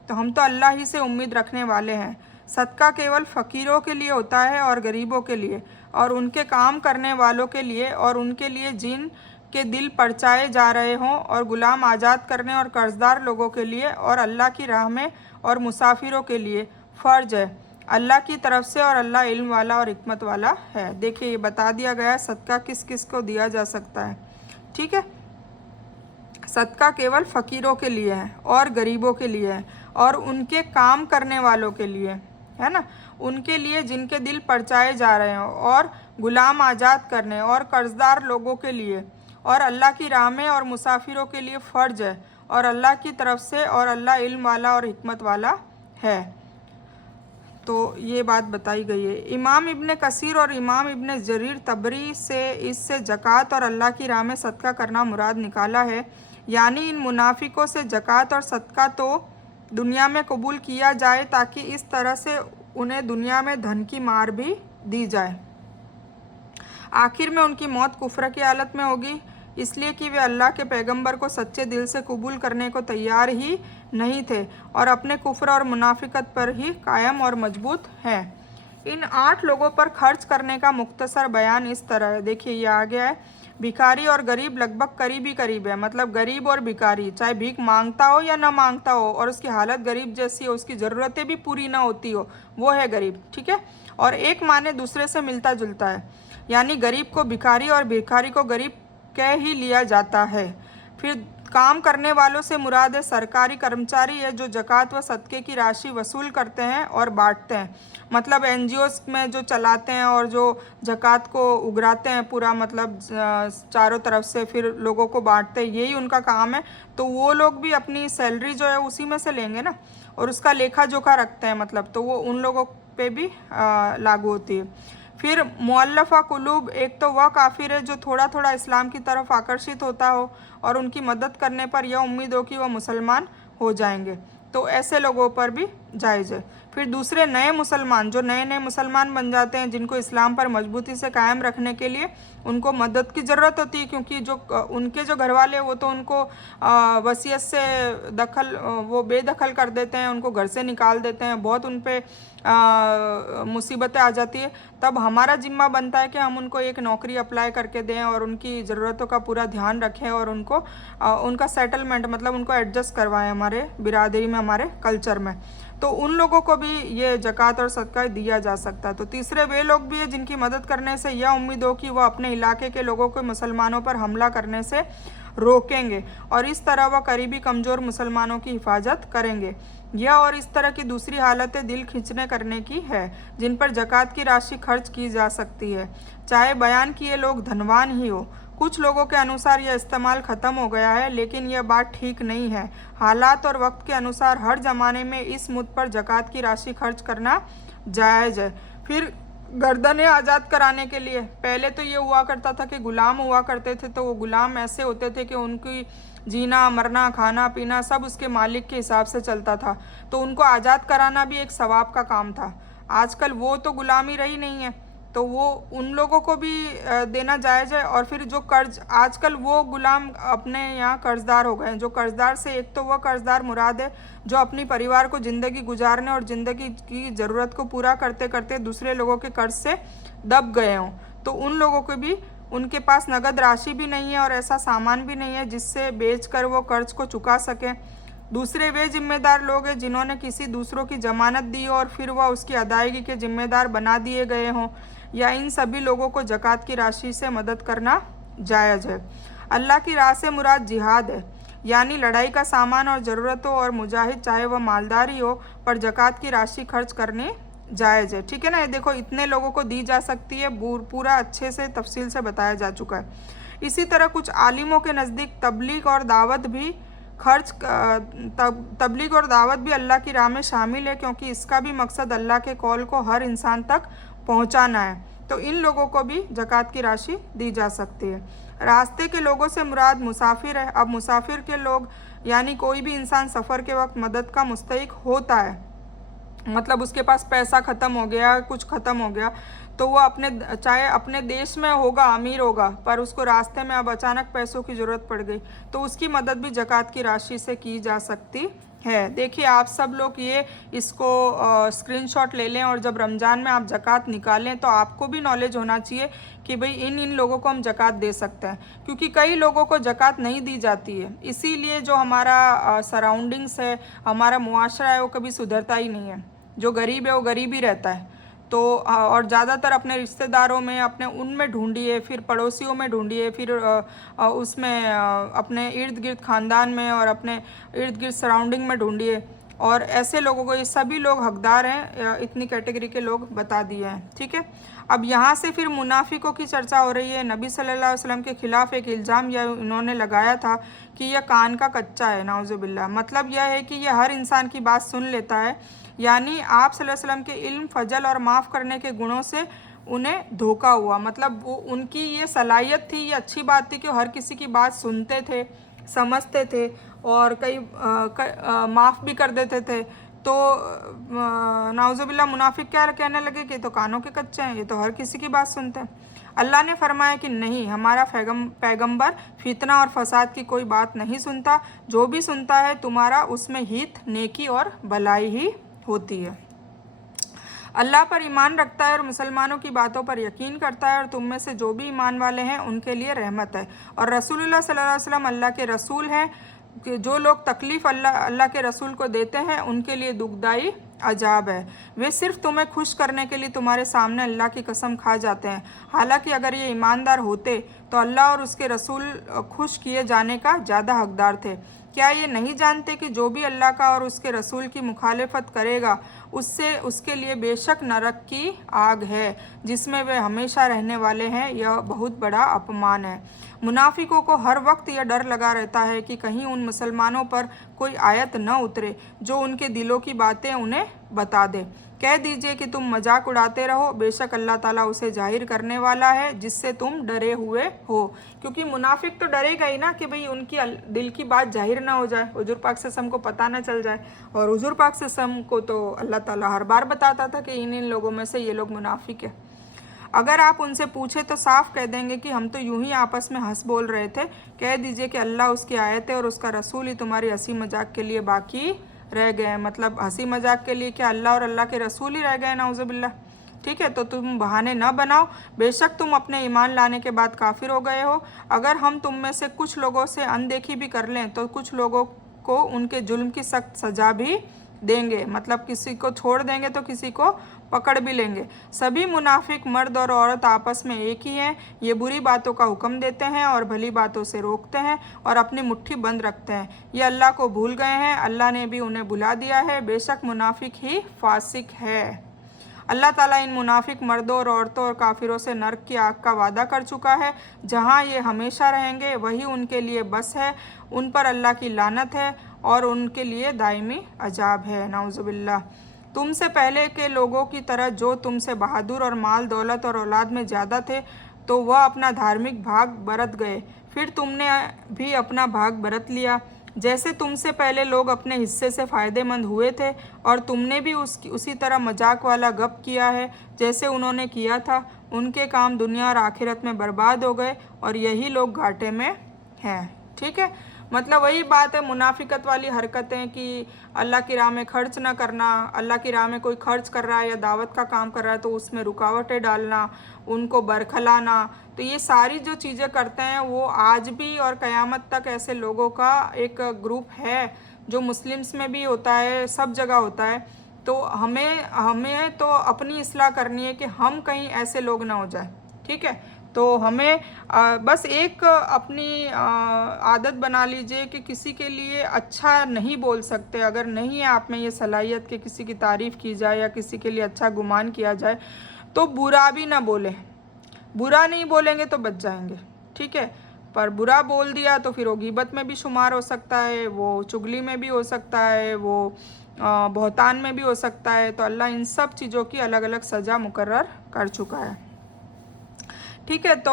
तो हम तो अल्लाह ही से उम्मीद रखने वाले हैं। सदका केवल फ़कीरों के लिए होता है और गरीबों के लिए और उनके काम करने वालों के लिए और उनके लिए जिन के दिल परचाए जा रहे हों और ग़ुलाम आज़ाद करने और कर्जदार लोगों के लिए और अल्लाह की राह में और मुसाफिरों के लिए फ़र्ज है अल्लाह की तरफ से, और अल्लाह इल्म वाला और हिकमत वाला है। देखिए ये बता दिया गया है सदका किस किस को दिया जा सकता है, ठीक है। सदका केवल फ़कीरों के लिए है और गरीबों के लिए है और उनके काम करने वालों के लिए, है ना। उनके लिए जिनके दिल परचाए जा रहे हैं, और गुलाम आज़ाद करने, और कर्जदार लोगों के लिए, और अल्लाह की राह में और मुसाफिरों के लिए फ़र्ज है, और अल्लाह की तरफ से, और अल्लाह इल्म वाला और हिकमत वाला है। तो ये बात बताई गई है। इमाम इब्ने कसीर और इमाम इब्ने जरीर तबरी से इससे ज़कात और अल्लाह की राह में सदका करना मुराद निकाला है, यानी इन मुनाफिकों से ज़कात और सदका तो दुनिया में कबूल किया जाए ताकि इस तरह से उन्हें दुनिया में धन की मार भी दी जाए। आखिर में उनकी मौत कुफ्र की हालत में होगी, इसलिए कि वे अल्लाह के पैगंबर को सच्चे दिल से कबूल करने को तैयार ही नहीं थे और अपने कुफ्र और मुनाफिकत पर ही कायम और मजबूत हैं। इन 8 लोगों पर खर्च करने का मुख्तसर बयान इस तरह है। देखिए ये आ गया है। भिखारी और गरीब लगभग करीब ही करीब है, मतलब गरीब और भिखारी, चाहे भीख मांगता हो या ना मांगता हो और उसकी हालत गरीब जैसी हो, उसकी ज़रूरतें भी पूरी ना होती हो, वो है गरीब, ठीक है। और एक माने दूसरे से मिलता जुलता है, यानी गरीब को भिखारी और भिखारी को गरीब कह ही लिया जाता है। फिर काम करने वालों से मुराद है सरकारी कर्मचारी है जो ज़कात व सदक़े की राशि वसूल करते हैं और बांटते हैं, मतलब एनजीओस में जो चलाते हैं और जो ज़कात को उगराते हैं पूरा, मतलब चारों तरफ से फिर लोगों को बांटते हैं, यही उनका काम है। तो वो लोग भी अपनी सैलरी जो है उसी में से लेंगे ना, और उसका लेखा जोखा रखते हैं, मतलब तो वो उन लोगों पे भी लागू होती है। फिर मुअल्लफ़ा कुलूब, एक तो वह काफिर है जो थोड़ा थोड़ा इस्लाम की तरफ आकर्षित होता हो और उनकी मदद करने पर यह उम्मीद हो कि वह मुसलमान हो जाएंगे, तो ऐसे लोगों पर भी जायज़ है। फिर दूसरे नए मुसलमान, जो नए नए मुसलमान बन जाते हैं, जिनको इस्लाम पर मजबूती से कायम रखने के लिए उनको मदद की ज़रूरत होती है, क्योंकि जो उनके जो घर वाले वो तो उनको वसीयत से वो बेदखल कर देते हैं, उनको घर से निकाल देते हैं, बहुत उन पर मुसीबतें आ जाती है। तब हमारा जिम्मा बनता है कि हम उनको एक नौकरी अप्लाई करके दें और उनकी ज़रूरतों का पूरा ध्यान रखें और उनको उनका सेटलमेंट, मतलब उनको एडजस्ट करवाएं हमारे बिरादरी में, हमारे कल्चर में। तो उन लोगों को भी ये ज़कात और सदका दिया जा सकता है। तो तीसरे वे लोग भी हैं जिनकी मदद करने से यह उम्मीद हो कि वह अपने इलाके के लोगों को मुसलमानों पर हमला करने से रोकेंगे और इस तरह वह करीबी कमज़ोर मुसलमानों की हिफाजत करेंगे। यह और इस तरह की दूसरी हालतें दिल खींचने करने की है जिन पर ज़कात की राशि खर्च की जा सकती है, चाहे बयान किए लोग धनवान ही हो। कुछ लोगों के अनुसार यह इस्तेमाल ख़त्म हो गया है, लेकिन यह बात ठीक नहीं है। हालात और वक्त के अनुसार हर ज़माने में इस मुद्दे पर ज़कात की राशि खर्च करना जायज़ है। फिर गर्दनें आज़ाद कराने के लिए, पहले तो ये हुआ करता था कि गुलाम हुआ करते थे, तो वो गुलाम ऐसे होते थे कि उनकी जीना मरना खाना पीना सब उसके मालिक के हिसाब से चलता था, तो उनको आज़ाद कराना भी एक सवाब का काम था। आजकल वो तो गुलामी रही नहीं है, तो वो उन लोगों को भी देना जायज़ है। और फिर जो कर्ज, आजकल वो गुलाम अपने यहाँ कर्जदार हो गए हैं। जो कर्जदार से, एक तो वह कर्जदार मुराद है जो अपनी परिवार को ज़िंदगी गुजारने और ज़िंदगी की ज़रूरत को पूरा करते करते दूसरे लोगों के कर्ज से दब गए हों, तो उन लोगों को भी, उनके पास नगद राशि भी नहीं है और ऐसा सामान भी नहीं है जिससे बेचकर वो कर्ज को चुका सकें। दूसरे वे जिम्मेदार लोग हैं जिन्होंने किसी दूसरों की जमानत दी और फिर वह उसकी अदायगी के जिम्मेदार बना दिए गए हों, या इन सभी लोगों को ज़कात की राशि से मदद करना जायज़ है। अल्लाह की राह से मुराद जिहाद है, यानी लड़ाई का सामान और ज़रूरत हो, और मुजाहिद चाहे वह मालदार ही हो पर ज़कात की राशि खर्च करने जायज़ है। ठीक है ना, ये देखो इतने लोगों को दी जा सकती है, पूरा अच्छे से तफसील से बताया जा चुका है। इसी तरह कुछ आलिमों के नज़दीक तबलीग और दावत भी तबलीग और दावत भी अल्लाह की राह में शामिल है, क्योंकि इसका भी मकसद अल्लाह के कौल को हर इंसान तक पहुंचाना है। तो इन लोगों को भी ज़कात की राशि दी जा सकती है। रास्ते के लोगों से मुराद मुसाफिर है। अब मुसाफिर के लोग यानी कोई भी इंसान सफ़र के वक्त मदद का मुस्तहिक होता है, मतलब उसके पास पैसा ख़त्म हो गया, कुछ ख़त्म हो गया, तो वो चाहे अपने देश में होगा, अमीर होगा, पर उसको रास्ते में अब अचानक पैसों की ज़रूरत पड़ गई, तो उसकी मदद भी ज़कात की राशि से की जा सकती है। देखिए आप सब लोग ये इसको स्क्रीनशॉट ले लें और जब रमज़ान में आप ज़कात निकालें तो आपको भी नॉलेज होना चाहिए कि भाई इन लोगों को हम ज़कात दे सकते हैं, क्योंकि कई लोगों को ज़कात नहीं दी जाती है। इसीलिए जो हमारा सराउंडिंग्स है, हमारा मुआशरा है, वो कभी सुधरता ही नहीं है। जो गरीब है वो गरीब ही रहता है। तो और ज़्यादातर अपने रिश्तेदारों में, अपने उनमें ढूंढिए, फिर पड़ोसियों में ढूंढिए, फिर उसमें अपने इर्द गिर्द ख़ानदान में और अपने इर्द गिर्द सराउंडिंग में ढूंढिए। और ऐसे लोगों को, ये सभी लोग हकदार हैं, इतनी कैटेगरी के लोग बता दिए हैं। ठीक है, अब यहाँ से फिर मुनाफिकों की चर्चा हो रही है। नबी सल्लल्लाहु अलैहि वसल्लम के खिलाफ एक इल्ज़ाम यह इन्होंने लगाया था कि यह कान का कच्चा है, नाउज़ुबिल्लाह। मतलब यह है कि यह हर इंसान की बात सुन लेता है, यानी आप सल्लल्लाहु अलैहि वसल्लम के इल्म, फजल और माफ़ करने के गुणों से उन्हें धोखा हुआ। मतलब वो उनकी ये सलाहियत थी, ये अच्छी बात थी कि हर किसी की बात सुनते थे, समझते थे और कई माफ़ भी कर देते थे। तो नाउज़ुबिल्लाह मुनाफिक क्या कहने लगे कि तो कानों के कच्चे हैं, ये तो हर किसी की बात सुनते हैं। अल्लाह ने फरमाया कि नहीं, हमारा पैगंबर फितना और फसाद की कोई बात नहीं सुनता, जो भी सुनता है तुम्हारा उसमें हित, नेकी और भलाई ही होती है। अल्लाह पर ईमान रखता है और मुसलमानों की बातों पर यकीन करता है और तुम में से जो भी ईमान वाले हैं उनके लिए रहमत है। और रसूलुल्लाह सल्लल्लाहु अलैहि वसल्लम अल्लाह के रसूल हैं। कि जो लोग तकलीफ़ अल्लाह के रसूल को देते हैं उनके लिए दुखदाई अजाब है। वे सिर्फ तुम्हें खुश करने के लिए तुम्हारे सामने अल्लाह की कसम खा जाते हैं, हालांकि अगर ये ईमानदार होते तो अल्लाह और उसके रसूल खुश किए जाने का ज़्यादा हकदार थे। क्या ये नहीं जानते कि जो भी अल्लाह का और उसके रसूल की मुखालिफत करेगा उससे उसके लिए बेशक नरक की आग है, जिसमें वे हमेशा रहने वाले हैं, यह बहुत बड़ा अपमान है। मुनाफिकों को हर वक्त यह डर लगा रहता है कि कहीं उन मुसलमानों पर कोई आयत न उतरे जो उनके दिलों की बातें उन्हें बता दे। कह दीजिए कि तुम मजाक उड़ाते रहो, बेशक अल्लाह ताला उसे जाहिर करने वाला है जिससे तुम डरे हुए हो। क्योंकि मुनाफिक तो डरेगा ही ना कि भाई उनकी दिल की बात जाहिर ना हो जाए, हुजूर पाक सल्लल्लाहु अलैहि वसल्लम को पता ना चल जाए। और हुजूर पाक सल्लल्लाहु अलैहि वसल्लम को तो अल्लाह ताला हर बार बताता था कि इन इन लोगों में से ये लोग मुनाफिक है। अगर आप उनसे पूछे तो साफ कह देंगे कि हम तो यूं ही आपस में हंस बोल रहे थे। कह दीजिए कि अल्लाह, उसकी आयतें और उसका रसूल ही तुम्हारी हंसी मजाक के लिए बाकी रह गए हैं। मतलब हंसी मजाक के लिए क्या अल्लाह और अल्लाह के रसूल ही रह गए, नाउज़ुबिल्लाह। ठीक है, तो तुम बहाने न बनाओ, बेशक तुम अपने ईमान लाने के बाद काफिर हो गए हो। अगर हम तुम में से कुछ लोगों से अनदेखी भी कर लें तो कुछ लोगों को उनके जुल्म की सख्त सजा भी देंगे। मतलब किसी को छोड़ देंगे तो किसी को पकड़ भी लेंगे। सभी मुनाफिक मर्द और औरत आपस में एक ही हैं। ये बुरी बातों का हुक्म देते हैं और भली बातों से रोकते हैं और अपनी मुट्ठी बंद रखते हैं। ये अल्लाह को भूल गए हैं, अल्लाह ने भी उन्हें भुला दिया है। बेशक मुनाफिक ही फासिक है। अल्लाह ताला इन मुनाफिक मर्दों और औरतों और काफिरों से नरक की आग का वादा कर चुका है, जहाँ ये हमेशा रहेंगे, वही उनके लिए बस है। उन पर अल्लाह की लानत है और उनके लिए दायमी अजाब है, नाउज़ुबिल्लाह। तुमसे पहले के लोगों की तरह जो तुमसे बहादुर और माल दौलत और औलाद में ज़्यादा थे, तो वह अपना धार्मिक भाग बरत गए, फिर तुमने भी अपना भाग बरत लिया। जैसे तुमसे पहले लोग अपने हिस्से से फ़ायदेमंद हुए थे और तुमने भी उसी तरह मजाक वाला गप किया है जैसे उन्होंने किया था। उनके काम दुनिया और आखिरत में बर्बाद हो गए और यही लोग घाटे में हैं। ठीक है, मतलब वही बात है, मुनाफिकत वाली हरकतें कि अल्लाह की राह में खर्च ना करना, अल्लाह की राह में कोई खर्च कर रहा है या दावत का काम कर रहा है तो उसमें रुकावटें डालना, उनको बरखलाना। तो ये सारी जो चीज़ें करते हैं वो आज भी और क़यामत तक ऐसे लोगों का एक ग्रुप है जो मुस्लिम्स में भी होता है, सब जगह होता है। तो हमें तो अपनी इस्लाह करनी है कि हम कहीं ऐसे लोग ना हो जाए। ठीक है, तो हमें बस एक अपनी आदत बना लीजिए कि किसी के लिए अच्छा नहीं बोल सकते। अगर नहीं है आप में ये सलाहियत कि किसी की तारीफ़ की जाए या किसी के लिए अच्छा गुमान किया जाए तो बुरा भी ना बोलें। बुरा नहीं बोलेंगे तो बच जाएंगे। ठीक है, पर बुरा बोल दिया तो फिर वो गीबत में भी शुमार हो सकता है, वो चुगली में भी हो सकता है, वो बहतान में भी हो सकता है। तो अल्लाह इन सब चीज़ों की अलग अलग सज़ा मुकर्रर कर चुका है। ठीक है, तो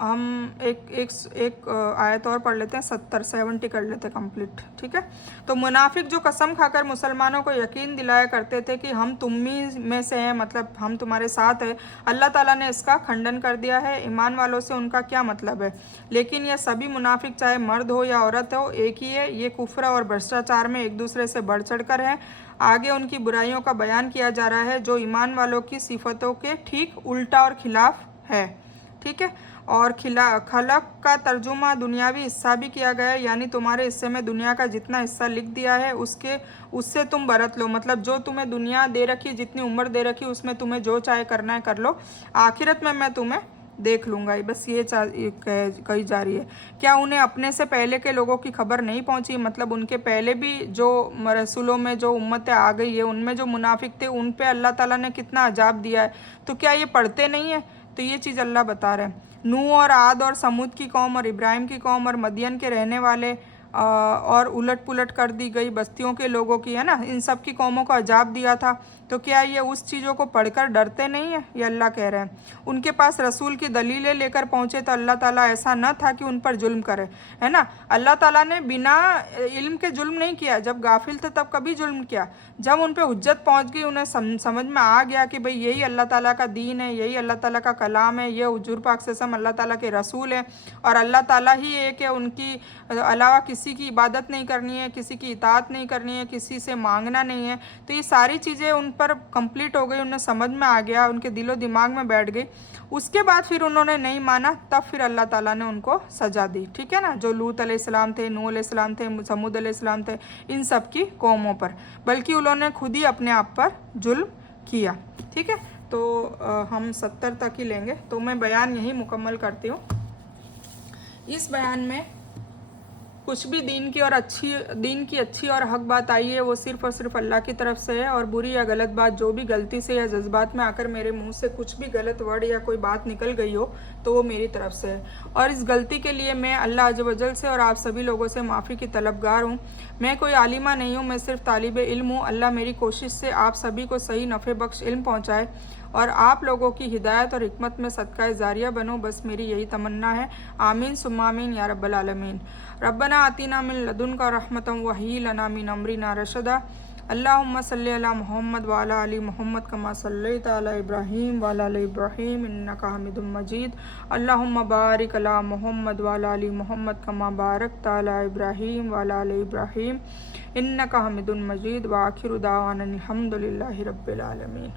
हम एक आयत और पढ़ लेते हैं, 70 कर लेते हैं कंप्लीट। ठीक है, तो मुनाफिक जो कसम खाकर मुसलमानों को यकीन दिलाया करते थे कि हम तुम्ही में से हैं, मतलब हम तुम्हारे साथ हैं, अल्लाह ताला ने इसका खंडन कर दिया है। ईमान वालों से उनका क्या मतलब है? लेकिन यह सभी मुनाफिक, चाहे मर्द हो या औरत हो, एक ही है। ये कुफ्र और भ्रष्टाचार में एक दूसरे से बढ़ चढ़ कर है। आगे उनकी बुराइयों का बयान किया जा रहा है जो ईमान वालों की सिफतों के ठीक उल्टा और खिलाफ है। ठीक है, और खलक का तर्जुमा दुनियावी हिस्सा भी किया गया है, यानी तुम्हारे हिस्से में दुनिया का जितना हिस्सा लिख दिया है उससे तुम बरत लो। मतलब जो तुम्हें दुनिया दे रखी, जितनी उम्र दे रखी, उसमें तुम्हें जो चाहे करना है कर लो, आखिरत में मैं तुम्हें देख लूँगा, बस ये कही जा रही है। क्या उन्हें अपने से पहले के लोगों की खबर नहीं पहुँची? मतलब उनके पहले भी जो रसूलों में जो उम्मतें आ गई है, उनमें जो मुनाफिक थे, उन पे अल्लाह ताला ने कितना अजाब दिया है, तो क्या ये पढ़ते नहीं है? तो ये चीज़ अल्लाह बता रहे हैं। नूह और आद और समूद की कौम और इब्राहिम की कौम और मदियन के रहने वाले और उलट पुलट कर दी गई बस्तियों के लोगों की, है ना, इन सब की कौमों को अजाब दिया था। तो क्या ये उस चीज़ों को पढ़कर डरते नहीं है? ये अल्लाह कह रहे हैं। उनके पास रसूल की दलीलें लेकर पहुँचे तो अल्लाह ताला ऐसा न था कि उन पर जुल्म करे, है ना। अल्लाह ताला ने बिना इल्म के जुल्म नहीं किया। जब गाफिल थे तब कभी जुल्म किया? जब उन पर हुज्जत पहुँच गई, उन्हें समझ में आ गया कि भाई यही अल्लाह ताला का दीन है, यही अल्लाह ताला का कलाम है, ये हुजूर पाक सल्लल्लाहु अलैहि वसल्लम अल्लाह ताला के रसूल हैं और अल्लाह ताला ही एक है, उनकी अलावा किसी की इबादत नहीं करनी है, किसी की इताअत नहीं करनी है, किसी से मांगना नहीं है। तो ये सारी चीज़ें उन पर कंप्लीट हो गई, उन्हें समझ में आ गया, उनके दिलो दिमाग में बैठ गई। उसके बाद फिर उन्होंने नहीं माना, तब फिर अल्लाह ताला ने उनको सज़ा दी, ठीक है ना। जो लूत अलैहिस्सलाम थे, नूह अलैहिस्सलाम थे, समूद अलैहिस्सलाम थे, इन सब की कौमों पर, बल्कि उन्होंने खुद ही अपने आप पर जुल्म किया, ठीक है। तो हम 70 तक ही लेंगे, तो मैं बयान यही मुकम्मल करती हूँ। इस बयान में कुछ भी दीन की अच्छी और हक बात आई है, वो सिर्फ़ और सिर्फ अल्लाह की तरफ से है, और बुरी या गलत बात जो भी गलती से या जज्बात में आकर मेरे मुंह से कुछ भी गलत वर्ड या कोई बात निकल गई हो, तो वो मेरी तरफ से है। और इस गलती के लिए मैं अल्लाह अज़्ज़ व जल से और आप सभी लोगों से माफ़ी की तलबगार हूँ। मैं कोई आलिमा नहीं हूँ, मैं सिर्फ तालिब इल्म हूँ। अल्लाह मेरी कोशिश से आप सभी को सही नफ़े बख्श इल्म पहुँचाए और आप लोगों की हिदायत और हिकमत में सदका जारिया बनो, बस मेरी यही तमन्ना है। आमीन सुम्मा आमीन या रब्बल आलमीन। रब्बना आतिना मिन लदुनका रहमतन व हय्यि लना मिन अमरिना रशदा। अल्लाहुम्मा सल्लि अला मुहम्मद व अला आलि मुहम्मद कमा सल्लैता अला इब्राहीम व अला आलि इब्राहीम इन्नका हमीदुम मजीद। अल्लाहुम्मा बारिक अला मुहम्मद व अला आलि मुहम्मद कमा बारकता अला इब्राहीम व अला आलि इब्राहीम इन्नका हमीदुम मजीद। व आखिरु दावाना अनिल हम्दुलिल्लाहि रब्बिल आलमीन।